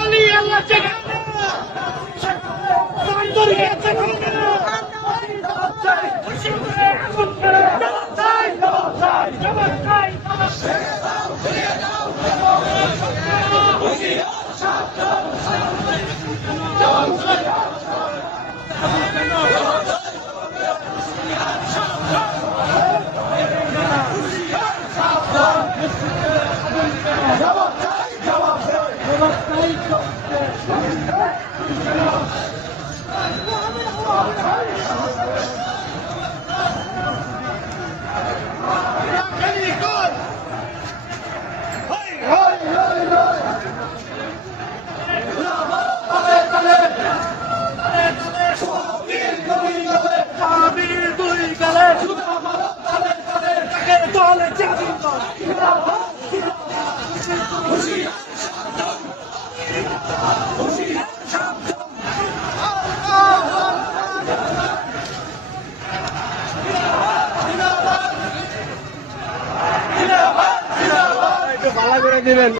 অলি আল্লাহ জেগে ভালো করে দিবেন।